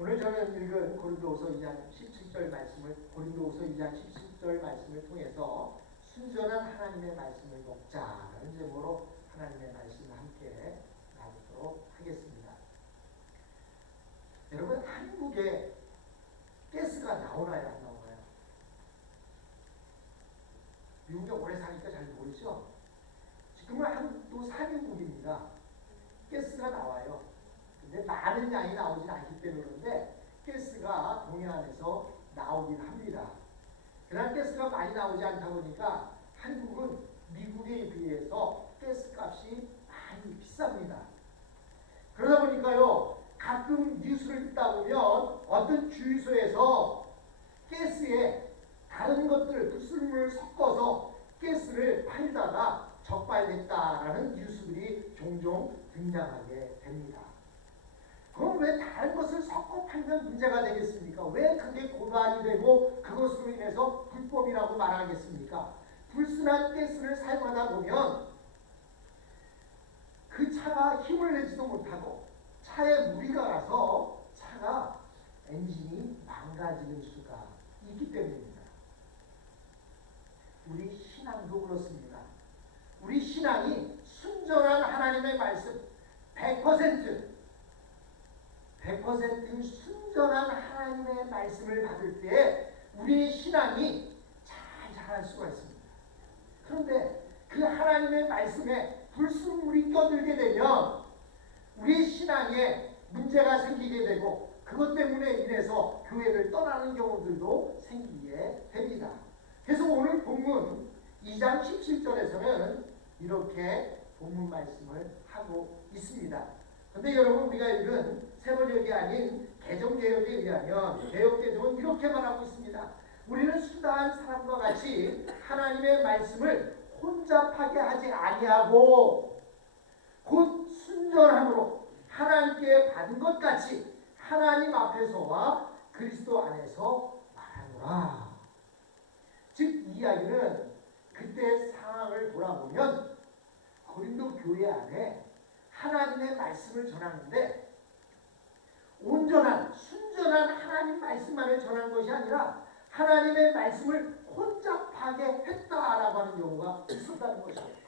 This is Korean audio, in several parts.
오늘 저는 읽은 고린도후서 2장 17절 말씀을 고린도후서 2장 17절 말씀을 통해서 순전한 하나님의 말씀을 먹자라는 제목으로 하나님의 말씀을 함께 나누도록 하겠습니다. 여러분, 한국에 가스가 나오나요, 안 나오나요? 미국에 오래 사니까 잘 모르죠? 지금은 한국도 산유국입니다. 가스가 나와요. 근데 많은 양이 나오진 않기 때문에 그런데 가스가 동해안에서 나오긴 합니다. 그러나 가스가 많이 나오지 않다 보니까 한국은 미국에 비해서 가스 값이 많이 비쌉니다. 그러다 보니까요, 가끔 뉴스를 듣다 보면 어떤 주유소에서 가스에 다른 것들, 불순물을 섞어서 가스를 팔다가 적발됐다라는 뉴스들이 종종 등장하게 됩니다. 그럼 왜 다른 것을 섞어 팔면 문제가 되겠습니까? 왜 그게 고발이 되고 그것으로 인해서 불법이라고 말하겠습니까? 불순한 가스를 사용하다 보면 그 차가 힘을 내지도 못하고 차에 무리가 가서 차가 엔진이 망가지는 수가 있기 때문입니다. 우리 신앙도 그렇습니다. 우리 신앙이 순전한 하나님의 말씀 100% 순전한 하나님의 말씀을 받을 때 우리의 신앙이 잘 자랄 수가 있습니다. 그런데 그 하나님의 말씀에 불순물이 껴들게 되면 우리의 신앙에 문제가 생기게 되고 그것 때문에 인해서 교회를 떠나는 경우들도 생기게 됩니다. 그래서 오늘 본문 2장 17절에서는 이렇게 본문 말씀을 하고 있습니다. 그런데 여러분, 우리가 읽은 세번역이 아닌 개정개혁에 의하면 개혁개정은 이렇게 말하고 있습니다. 우리는 수다한 사람과 같이 하나님의 말씀을 혼잡하게 하지 아니하고 곧 순전함으로 하나님께 받은 것 같이 하나님 앞에서와 그리스도 안에서 말하노라. 즉, 이 이야기는 그때 상황을 돌아보면 고린도 교회 안에 하나님의 말씀을 전하는데 온전한 순전한 하나님 말씀만을 전하는 것이 아니라 하나님의 말씀을 혼잡하게 했다라고 하는 경우가 있었다는 것입니다.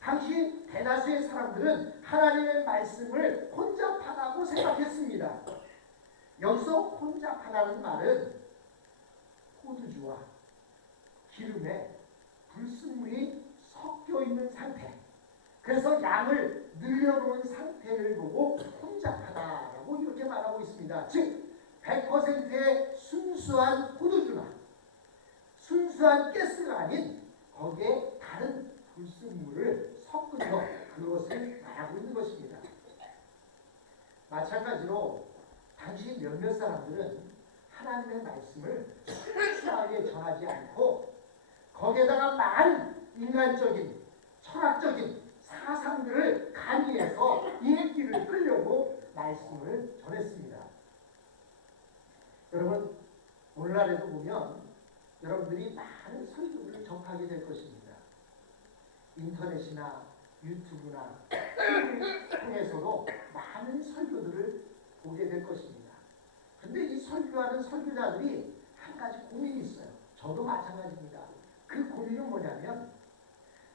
당시 대다수의 사람들은 하나님의 말씀을 혼잡하다고 생각했습니다. 여기서 혼잡하다는 말은 포도주와 기름에 불순물이 섞여 있는 상태, 그래서 양을 늘려놓은 상태를 보고 혼잡하다라고 이렇게 말하고 있습니다. 즉 100%의 순수한 포도주나 순수한 가스가 아닌 거기에 다른 불순물을 섞은 것, 그것을 말하고 있는 것입니다. 마찬가지로 당시 몇몇 사람들은 하나님의 말씀을 순수하게 전하지 않고 거기에다가 많은 인간적인, 철학적인 사상들을 가미해서 인기를 끌려고 말씀을 전했습니다. 여러분, 오늘날에도 보면 여러분들이 많은 설교를 접하게 될 것입니다. 인터넷이나 유튜브나 TV를 통해서도 많은 설교들을 보게 될 것입니다. 그런데 이 설교하는 설교자들이 한 가지 고민이 있어요. 저도 마찬가지입니다. 그 고민은 뭐냐면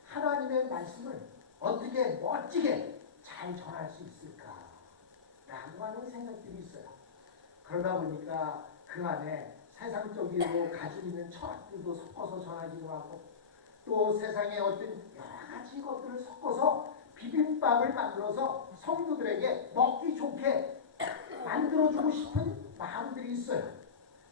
하나님의 말씀을 어떻게 멋지게 잘 전할 수 있을까 라고 하는 생각들이 있어요. 그러다 보니까 그 안에 세상적으로 가지고 있는 철학들도 섞어서 전하기도 하고 또 세상의 어떤 여러 가지 것들을 섞어서 비빔밥을 만들어서 성도들에게 먹기 좋게 만들어주고 싶은 마음들이 있어요.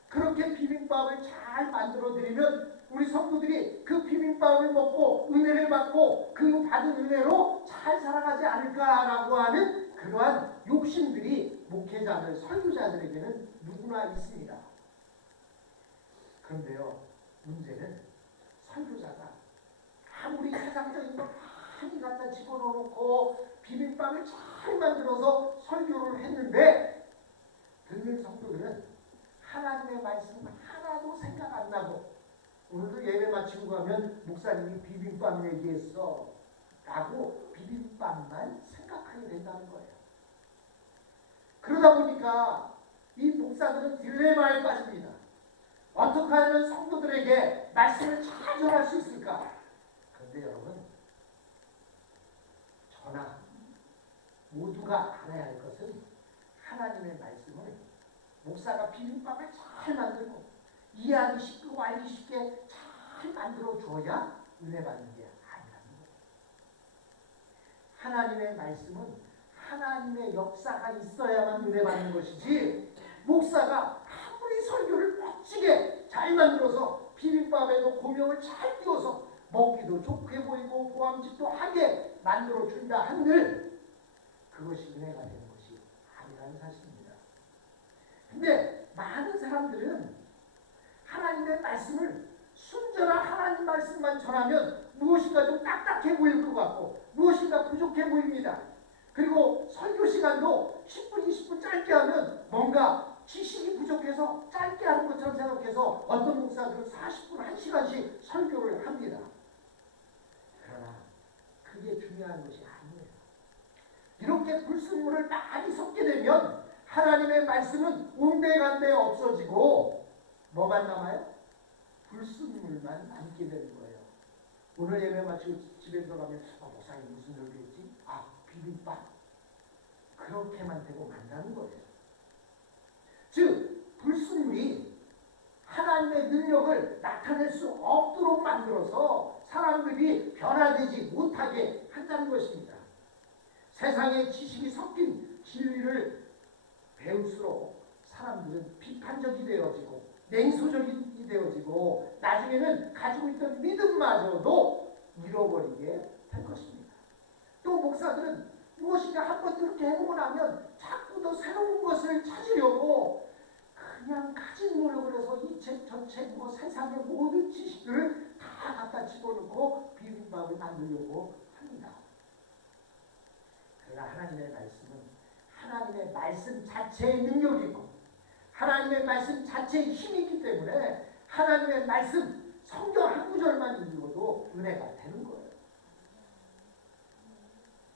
그렇게 비빔밥을 잘 만들어드리면 우리 성도들이 그 비빔밥을 먹고 은혜를 받고 그 받은 은혜로 잘 살아가지 않을까라고 하는 그러한 욕심들이 목회자들, 설교자들에게는 누구나 있습니다. 그런데요, 문제는 설교자가 아무리 세상적인 걸 많이 갖다 집어넣어놓고 비빔밥을 잘 만들어서 설교를 했는데 듣는 성도들은 하나님의 말씀 하나도 생각 안 나고 오늘도 예배 마치고 가면 목사님이 비빔밥 얘기했어 라고 비빔밥만 생각하게 된다는 거예요. 그러다 보니까 이 목사들은 딜레마에 빠집니다. 어떻게 하면 성도들에게 말씀을 잘 전할 수 있을까? 그런데 여러분, 저나 모두가 알아야 할 것은 하나님의 말씀을 목사가 비빔밥을 잘 만들고 이해하기 쉽고 알기 쉽게 잘 만들어 주어야 은혜 받는 게 아니라는 거예요. 하나님의 말씀은 하나님의 역사가 있어야만 은혜 받는 것이지, 목사가 아무리 설교를 멋지게 잘 만들어서 비빔밥에도 고명을 잘 띄워서 먹기도 좋게 보이고 보암직도 하게 만들어 준다 한들 그것이 은혜가 되는 것이 아니라는 사실입니다. 근데 많은 사람들은 하나님의 말씀을 순전한 하나님 말씀만 전하면 무엇인가 좀 딱딱해 보일 것 같고 무엇인가 부족해 보입니다. 그리고 설교 시간도 10분, 20분 짧게 하면 뭔가 지식이 부족해서 짧게 하는 것처럼 생각해서 어떤 목사들은 40분, 1시간씩 설교를 합니다. 그러나 그게 중요한 것이 아니에요. 이렇게 불순물을 많이 섞게 되면 하나님의 말씀은 온데간데 없어지고 뭐만 남아요? 불순물만 남게 되는 거예요. 오늘 예배 마치고 집에 들어가면 목사님 무슨 설교했지? 비빔밥. 그렇게만 되고 만다는 거예요. 즉 불순물이 하나님의 능력을 나타낼 수 없도록 만들어서 사람들이 변화되지 못하게 한다는 것입니다. 세상의 지식이 섞인 진리를 배울수록 사람들은 비판적이 되어지고 냉소적이 되어지고 나중에는 가지고 있던 믿음마저도 잃어버리게 될 것입니다. 또 목사들은 무엇인가 한번 이렇게 해보고 나면 자꾸 더 새로운 것을 찾으려고 그냥 가진 노력을 해서 이 책, 저 책, 세상의 모든 지식들을 다 갖다 집어넣고 비빔밥을 만들려고 합니다. 그러나 하나님의 말씀은 하나님의 말씀 자체의 능력이 있고 하나님의 말씀 자체의 힘이 있기 때문에 하나님의 말씀 성경 한 구절만 읽어도 은혜가 되는 거예요.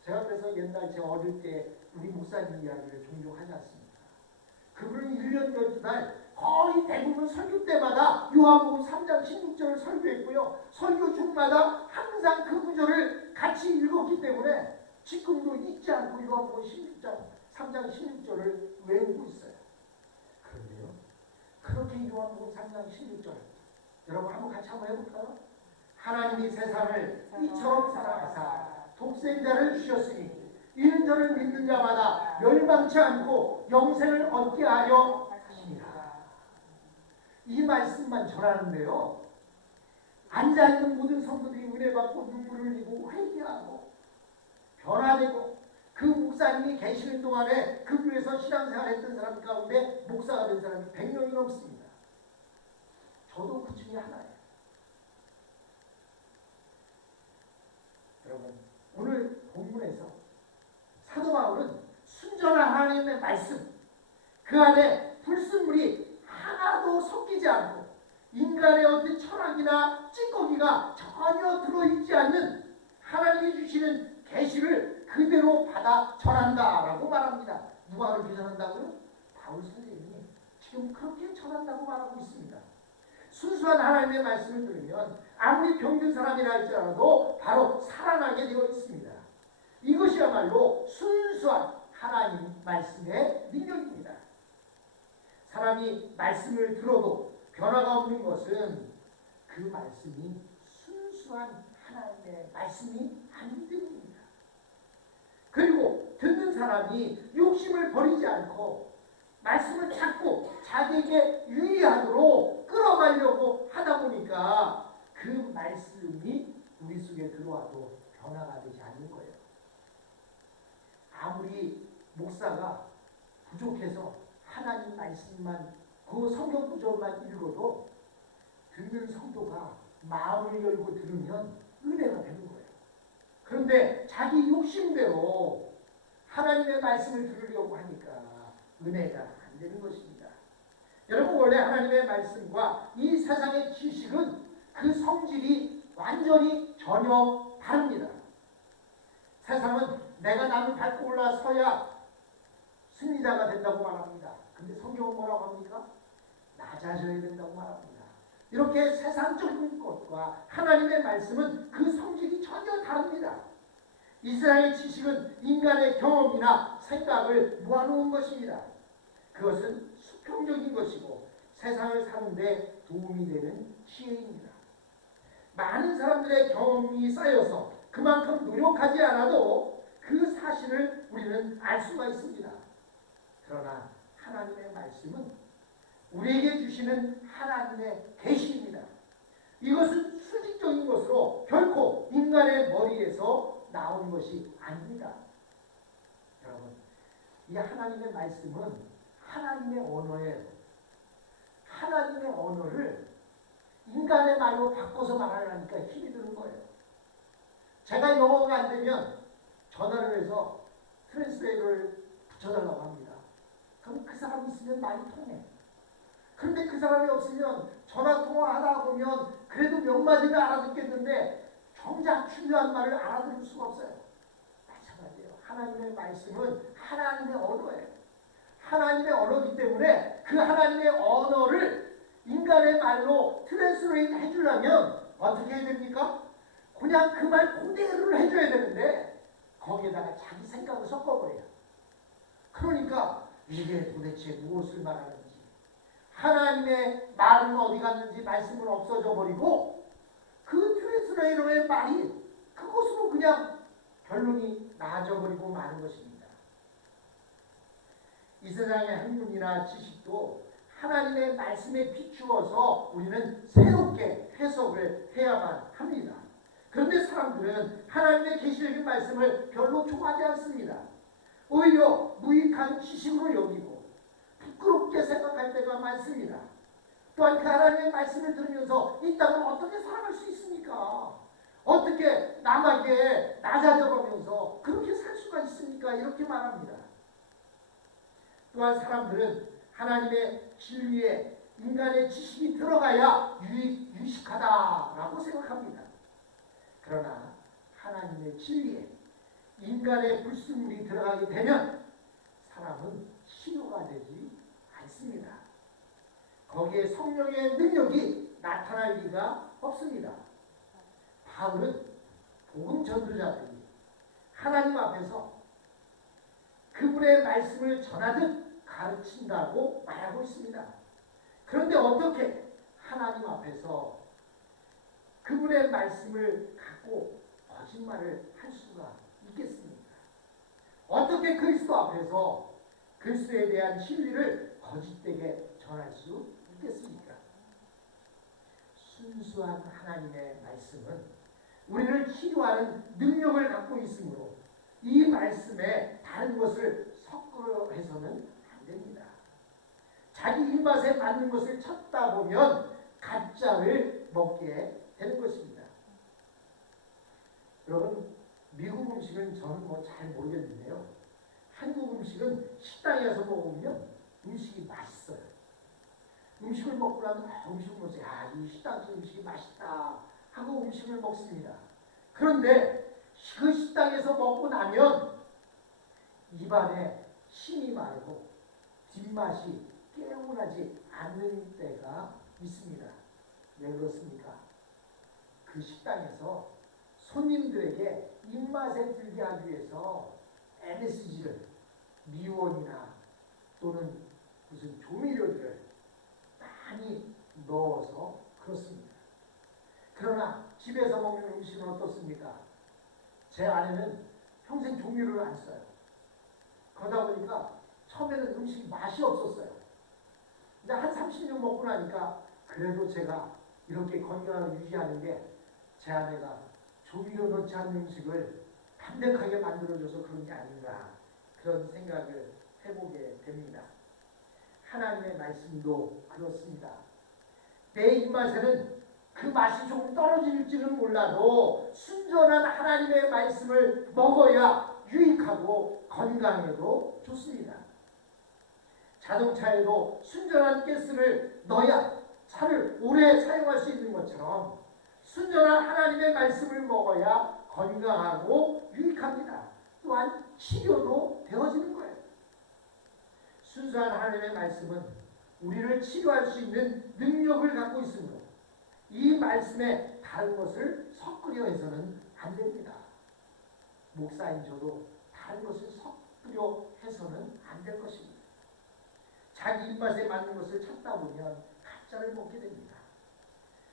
제가 그래서 옛날 제 어릴 때 우리 목사님 이야기를 종종 하지 않습니까? 그분은 1년 12달 거의 대부분 설교 때마다 요한복음 3장 16절을 설교했고요. 설교 중마다 항상 그 구절을 같이 읽었기 때문에 지금도 잊지 않고 요한복음 16장 3장 16절을 외우고 있어요. 그런데요, 그렇게 요한복음 3장 16절 여러분 같이 한번 해볼까요? 하나님이 세상을 이처럼 사랑하사 독생자를 주셨으니 이는 저를 믿는 자마다 멸망치 않고 영생을 얻게 하려 하시니라. 이 말씀만 전하는데요, 앉아있는 모든 성도들이 은혜 받고 눈물을 흘리고 회개하고 변화되고 그 목사님이 계시는 동안에 그 교회에서 신앙생활 했던 사람 가운데 목사가 된 사람이 100명이 넘습니다. 저도 그 중에 하나예요. 여러분, 오늘 본문에서 사도 바울은 순전한 하나님의 말씀, 그 안에 불순물이 하나도 섞이지 않고 인간의 어떤 철학이나 찌꺼기가 전혀 들어있지 않는 하나님이 주시는 계시를 그대로 받아 전한다라고 말합니다. 누가 그렇게 전한다고요? 바울 선생님이 지금 그렇게 전한다고 말하고 있습니다. 순수한 하나님의 말씀을 들으면 아무리 병든 사람이라 할지라도 바로 살아나게 되어 있습니다. 이것이야말로 순수한 하나님 말씀의 능력입니다. 사람이 말씀을 들어도 변화가 없는 것은 그 말씀이 순수한 하나님의 말씀이 아니기 때문입니다. 그리고 듣는 사람이 욕심을 버리지 않고 말씀을 찾고 자기에게 유의하도록 끌어가려고 하다 보니까 그 말씀이 우리 속에 들어와도 변화가 되지 않는 거예요. 아무리 목사가 부족해서 하나님 말씀만 그 성경 구절만 읽어도 듣는 성도가 마음을 열고 들으면 은혜가 되는 거예요. 그런데 자기 욕심대로 하나님의 말씀을 들으려고 하니까 은혜가 안 되는 것입니다. 여러분, 원래 하나님의 말씀과 이 세상의 지식은 그 성질이 완전히 전혀 다릅니다. 세상은 내가 남을 밟고 올라서야 승리자가 된다고 말합니다. 근데 성경은 뭐라고 합니까? 낮아져야 된다고 말합니다. 이렇게 세상적인 것과 하나님의 말씀은 그 성질이 전혀 다릅니다. 이 세상의 지식은 인간의 경험이나 생각을 모아놓은 것입니다. 그것은 수평적인 것이고 세상을 사는 데 도움이 되는 지혜입니다. 많은 사람들의 경험이 쌓여서 그만큼 노력하지 않아도 그 사실을 우리는 알 수가 있습니다. 그러나 하나님의 말씀은 우리에게 주시는 하나님의 계시입니다. 이것은 수직적인 것으로 결코 인간의 머리에서 나온 것이 아닙니다. 여러분, 이 하나님의 말씀은 하나님의 언어예요. 하나님의 언어를 인간의 말로 바꿔서 말하려니까 힘이 드는 거예요. 제가 영어가 안 되면 전화를 해서 트랜스레이터를 붙여달라고 합니다. 그럼 그 사람이 있으면 말이 통해. 그런데 그 사람이 없으면 전화 통화하다 보면 그래도 몇 마디는 알아듣겠는데 정작 중요한 말을 알아들을 수가 없어요. 마찬가지예요. 하나님의 말씀은 하나님의 언어예요. 하나님의 언어이기 때문에 그 하나님의 언어를 인간의 말로 트랜스레이트 해주려면 어떻게 해야 됩니까? 그냥 그 말 그대로를 해줘야 되는데 거기에다가 자기 생각을 섞어버려요. 그러니까 이게 도대체 무엇을 말하는지, 하나님의 말은 어디 갔는지 말씀은 없어져 버리고 그 트랜스레이터의 말이 그것으로 그냥 결론이 나아져 버리고 마는 것입니다. 이 세상의 학문이나 지식도 하나님의 말씀에 비추어서 우리는 새롭게 해석을 해야만 합니다. 그런데 사람들은 하나님의 계시적인 말씀을 별로 좋아하지 않습니다. 오히려 무익한 지식으로 여기고 부끄럽게 생각할 때가 많습니다. 또한 그 하나님의 말씀을 들으면서 이 땅을 어떻게 살아갈 수 있습니까? 어떻게 남에게 낮아져가면서 그렇게 살 수가 있습니까? 이렇게 말합니다. 또한 사람들은 하나님의 진리에 인간의 지식이 들어가야 유식하다라고 생각합니다. 그러나 하나님의 진리에 인간의 불순물이 들어가게 되면 사람은 치유가 되지 않습니다. 거기에 성령의 능력이 나타날 리가 없습니다. 바울은 복음 전도자들이 하나님 앞에서 그분의 말씀을 전하듯 가르친다고 말하고 있습니다. 그런데 어떻게 하나님 앞에서 그분의 말씀을 갖고 거짓말을 할 수가 있겠습니까? 어떻게 그리스도 앞에서 그리스도에 대한 진리를 거짓되게 전할 수 있겠습니까? 순수한 하나님의 말씀은 우리를 치유하는 능력을 갖고 있으므로 이 말씀에 다른 것을 섞어 해서는 안 됩니다. 자기 입맛에 맞는 것을 찾다 보면 가짜를 먹게 되는 것입니다. 여러분, 미국 음식은 저는 뭐 잘 모르겠는데요. 한국 음식은 식당에서 먹으면 음식이 맛있어요. 음식을 먹고 나면 음식을 먹어서 이 식당 음식이 맛있다 하고 음식을 먹습니다. 그런데 그 식당에서 먹고 나면 입안에 침이 마르고 뒷맛이 개운하지 않는 때가 있습니다. 왜 그렇습니까? 그 식당에서 손님들에게 입맛에 들게 하기 위해서 MSG를 미원이나 또는 무슨 조미료들을 많이 넣어서 그렇습니다. 그러나 집에서 먹는 음식은 어떻습니까? 제 아내는 평생 조미료를 안 써요. 그러다 보니까 처음에는 음식이 맛이 없었어요. 이제 한 30년 먹고 나니까 그래도 제가 이렇게 건강을 유지하는 게 제 아내가 조미료 넣지 않는 음식을 담백하게 만들어줘서 그런 게 아닌가, 그런 생각을 해보게 됩니다. 하나님의 말씀도 그렇습니다. 내 입맛에는 그 맛이 조금 떨어질지는 몰라도 순전한 하나님의 말씀을 먹어야 유익하고 건강에도 좋습니다. 자동차에도 순전한 가스를 넣어야 차를 오래 사용할 수 있는 것처럼 순전한 하나님의 말씀을 먹어야 건강하고 유익합니다. 또한 치료도 되어지는 거예요. 순수한 하나님의 말씀은 우리를 치료할 수 있는 능력을 갖고 있으므로 이 말씀에 다른 것을 섞으려 해서는 안 됩니다. 목사인 저도 다른 것을 섞으려 해서는 안 될 것입니다. 자기 입맛에 맞는 것을 찾다 보면 가짜를 먹게 됩니다.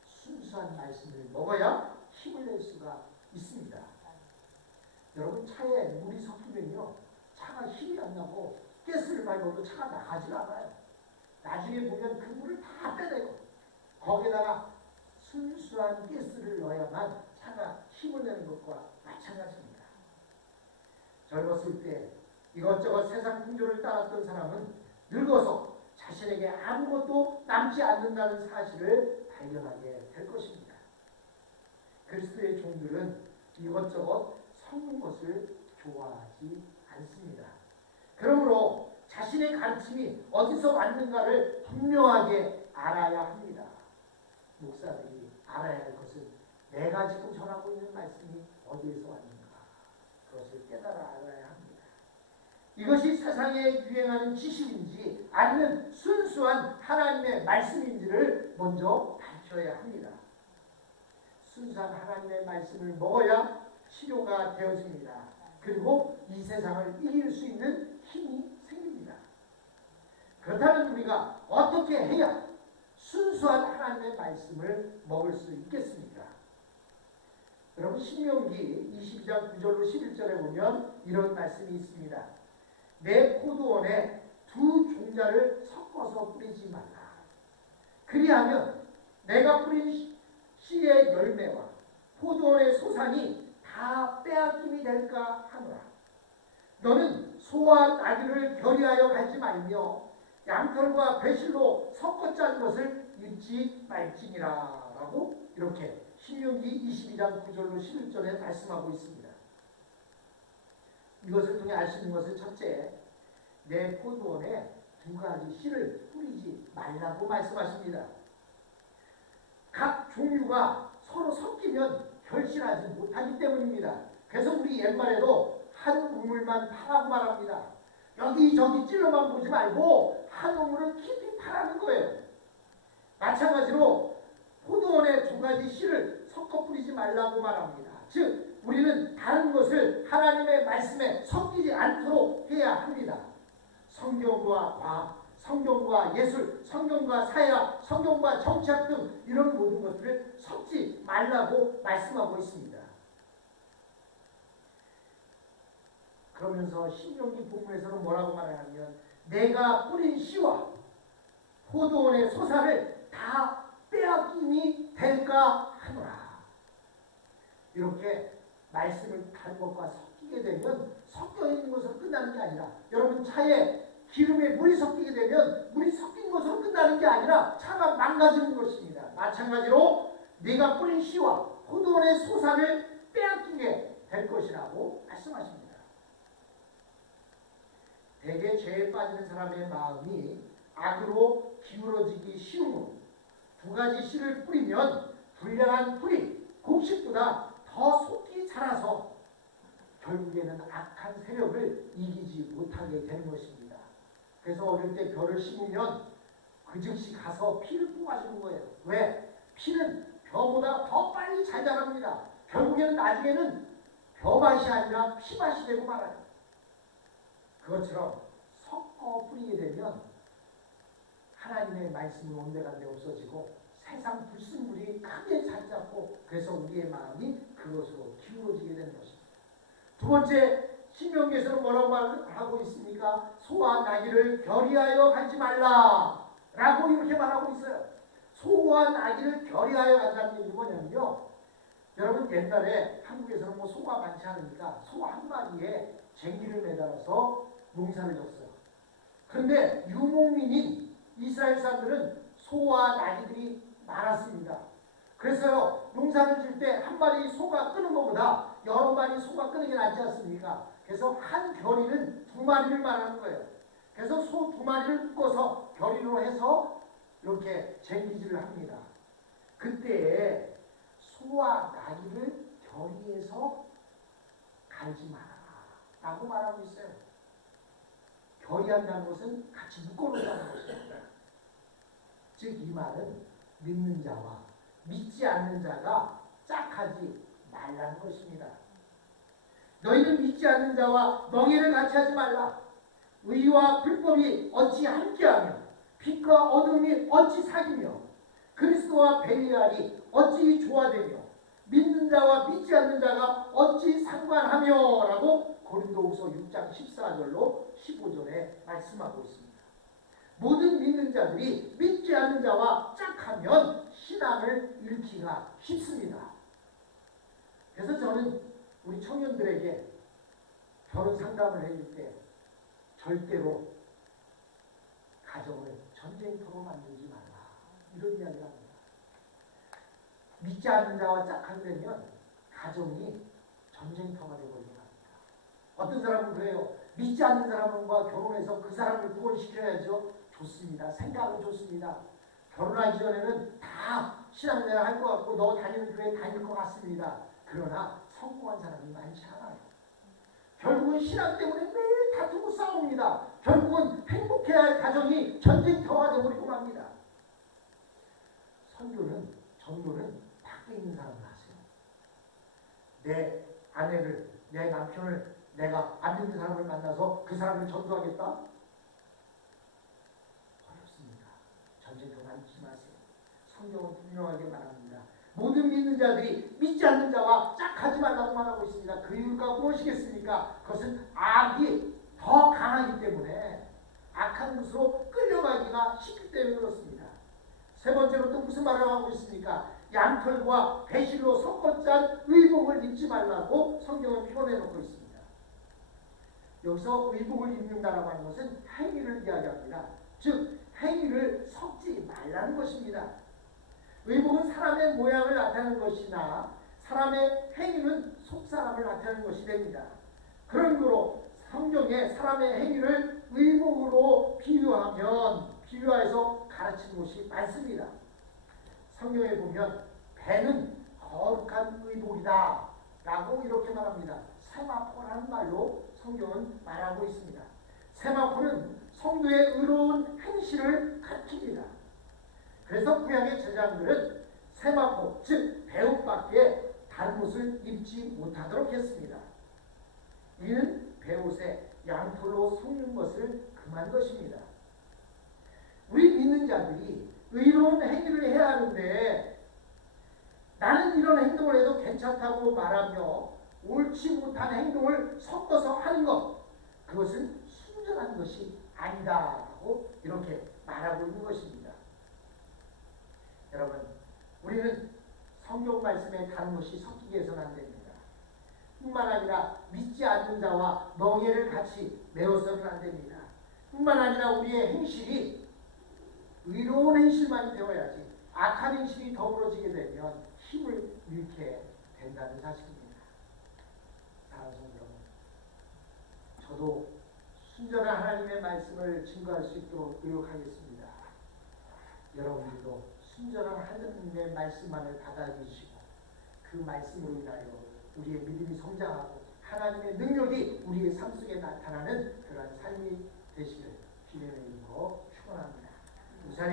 순수한 말씀을 먹어야 힘을 낼 수가 있습니다. 여러분, 차에 물이 섞이면요, 차가 힘이 안 나고 가스를 밟아도 차가 나가지 않아요. 나중에 보면 그 물을 다 빼내고 거기다가 순수한 가스를 넣어야만 차가 힘을 내는 것과 마찬가지입니다. 젊었을 때 이것저것 세상 풍조를 따랐던 사람은 늙어서 자신에게 아무것도 남지 않는다는 사실을 발견하게 될 것입니다. 그리스도의 종들은 이것저것 섞는 것을 좋아하지 않습니다. 그러므로 자신의 가르침이 어디서 왔는가를 분명하게 알아야 합니다. 목사들이 알아야 할 것은 내가 지금 전하고 있는 말씀이 어디에서 왔는가, 그것을 깨달아 알아야 합니다. 이것이 세상에 유행하는 지식인지 아니면 순수한 하나님의 말씀인지를 먼저 밝혀야 합니다. 순수한 하나님의 말씀을 먹어야 치료가 되어집니다. 그리고 이 세상을 이길 수 있는 힘이 생깁니다. 그렇다면 우리가 어떻게 해야 순수한 하나님의 말씀을 먹을 수 있겠습니까? 여러분, 신명기 22장 9절로 11절에 보면 이런 말씀이 있습니다. 내 포도원에 두 종자를 섞어서 뿌리지 말라. 그리하면 내가 뿌린 씨의 열매와 포도원의 소산이 다 빼앗김이 될까 하노라. 너는 소와 나귀를 결의하여 가지 말며 양털과 배실로 섞어 짠 것을 잊지 말지니라. 라고 이렇게 신명기 22장 9절로 11절에 말씀하고 있습니다. 이것을 통해 알 수 있는 것은 첫째, 내 포도원에 두 가지 씨를 뿌리지 말라고 말씀하십니다. 각 종류가 서로 섞이면 결실하지 못하기 때문입니다. 그래서 우리 옛말에도 한 우물만 파라고 말합니다. 여기저기 찔러만 보지 말고 한 우물을 깊이 파라는 거예요. 마찬가지로 포도원에 두 가지 씨를 섞어 뿌리지 말라고 말합니다. 즉 우리는 다른 것을 하나님의 말씀에 섞이지 않도록 해야 합니다. 성경과 과학, 성경과 예술, 성경과 사회학, 성경과 정치학 등 이런 모든 것들을 섞지 말라고 말씀하고 있습니다. 그러면서 신명기 본문에서는 뭐라고 말하냐면 내가 뿌린 씨와 포도원의 소산을 다 빼앗김이 될까 하노라. 이렇게 말씀을 다른 것과 섞이게 되면 섞여 있는 것으로 끝나는 게 아니라, 여러분 차에 기름에 물이 섞이게 되면 물이 섞인 것으로 끝나는 게 아니라 차가 망가지는 것입니다. 마찬가지로 네가 뿌린 씨와 포도원의 소산을 빼앗기게 될 것이라고 말씀하십니다. 대개 죄에 빠지는 사람의 마음이 악으로 기울어지기 쉬우므로 두 가지 씨를 뿌리면 불량한 풀이 곡식보다 더 속히 자라서 결국에는 악한 세력을 이기지 못하게 되는 것입니다. 그래서 어릴 때 벼를 심으면 그 즉시 가서 피를 뽑아주는 거예요. 왜? 피는 벼보다 더 빨리 잘 자랍니다. 결국에는 나중에는 벼밭이 아니라 피밭이 되고 말아요. 그것처럼 섞어 뿌리게 되면 하나님의 말씀은 온데간데 없어지고 세상 불순물이 크게 자리 잡고 그래서 우리의 마음이 그것으로 기울어지게 되는 것입니다. 두 번째, 신명기에서는 뭐라고 말하고 있습니까? 소와 나귀를 결의하여 가지 말라 라고 이렇게 말하고 있어요. 소와 나귀를 결의하여 간다는 얘기 뭐냐면요, 여러분 옛날에 한국에서는 뭐 소가 많지 않으니까 소 한 마리에 쟁기를 매달아서 농사를 졌어요. 그런데 유목민인 이스라엘 사람들은 소와 나귀들이 많았습니다. 그래서요, 농사를 질 때 한 마리 소가 끄는 것보다 여러 마리 소가 끄는 게 낫지 않습니까? 그래서 한 결의는 두 마리를 말하는 거예요. 그래서 소 두 마리를 묶어서 결의로 해서 이렇게 쟁기질을 합니다. 그때에 소와 나귀를 결의해서 갈지 마라 라고 말하고 있어요. 결의한다는 것은 같이 묶어놓는다는 것입니다. 즉 이 말은 믿는 자와 믿지 않는 자가 짝하지 말라는 것입니다. 너희는 믿지 않는 자와 멍에를 같이 하지 말라. 의와 불법이 어찌 함께하며 빛과 어둠이 어찌 사귀며 그리스도와 벨리알이 어찌 조화되며 믿는 자와 믿지 않는 자가 어찌 상관하며 라고 고린도후서 6장 14절로 15절에 말씀하고 있습니다. 모든 믿는 자들이 믿지 않는 자와 짝하면 신앙을 잃기가 쉽습니다. 그래서 저는 우리 청년들에게 결혼 상담을 해줄 때 절대로 가정을 전쟁터로 만들지 말라, 이런 이야기를 합니다. 믿지 않는 자와 짝하면 가정이 전쟁터가 되어버리게 합니다. 어떤 사람은 그래요. 믿지 않는 사람과 결혼해서 그 사람을 구원시켜야죠. 좋습니다. 생각은 좋습니다. 결혼하기 전에는 다 신앙생활 할 것 같고 너 다니는 교회 다닐 것 같습니다. 그러나 성공한 사람이 많지 않아요. 결국은 신앙 때문에 매일 다투고 싸웁니다. 결국은 행복해야 할 가정이 전쟁터가 되어버리고 맙니다. 전도는 밖에 있는 사람을 하세요. 내 아내를, 내 남편을 내가 안 믿는 사람을 만나서 그 사람을 전도하겠다? 어렵습니다. 전쟁터 만들지 마세요. 성경은 분명하게 말합니다. 모든 믿는 자들이 믿지 않는 자와 짝하지 말라고 말하고 있습니다. 그 이유가 무엇이겠습니까? 그것은 악이 더 강하기 때문에 악한 것으로 끌려가기가 쉽기 때문에 그렇습니다. 세 번째로 또 무슨 말을 하고 있습니까? 양털과 배실로 섞어 짠 의복을 입지 말라고 성경은 표현해 놓고 있습니다. 여기서 의복을 입는다라고 하는 것은 행위를 이야기합니다. 즉 행위를 섞지 말라는 것입니다. 의복은 사람의 모양을 나타내는 것이나 사람의 행위는 속사람을 나타내는 것이 됩니다. 그러므로 성경에 사람의 행위를 의복으로 비유해서 가르치는 것이 많습니다. 성경에 보면 배는 거룩한 의복이다 라고 이렇게 말합니다. 세마포라는 말로 성경은 말하고 있습니다. 세마포는 성도의 의로운 행실을 가리킵니다. 그래서 구약의 제사장들은 세마포, 즉 배옷밖에 다른 옷을 입지 못하도록 했습니다. 이는 배옷에 양털로 섞는 것을 금한 것입니다. 우리 믿는 자들이 의로운 행위를 해야 하는데 나는 이런 행동을 해도 괜찮다고 말하며 옳지 못한 행동을 섞어서 하는 것, 그것은 순전한 것이 아니다라고 이렇게 말하고 있는 것입니다. 여러분, 우리는 성경 말씀에 다른 것이 섞이게 해서는 안 됩니다. 뿐만 아니라 믿지 않는 자와 멍에를 같이 메어서는 안 됩니다. 뿐만 아니라 우리의 행실이 의로운 행실만 되어야지 악한 행실이 더불어지게 되면 힘을 잃게 된다는 사실입니다. 사랑하는 성도 여러분, 저도 순전한 하나님의 말씀을 증거할 수 있도록 노력하겠습니다. 여러분들도 순전한 하나님의 말씀만을 받아주시고 그 말씀으로 인하여 우리의 믿음이 성장하고 하나님의 능력이 우리의 삶 속에 나타나는 그러한 삶이 되시길 주님의 이름으로 축원합니다. 부산에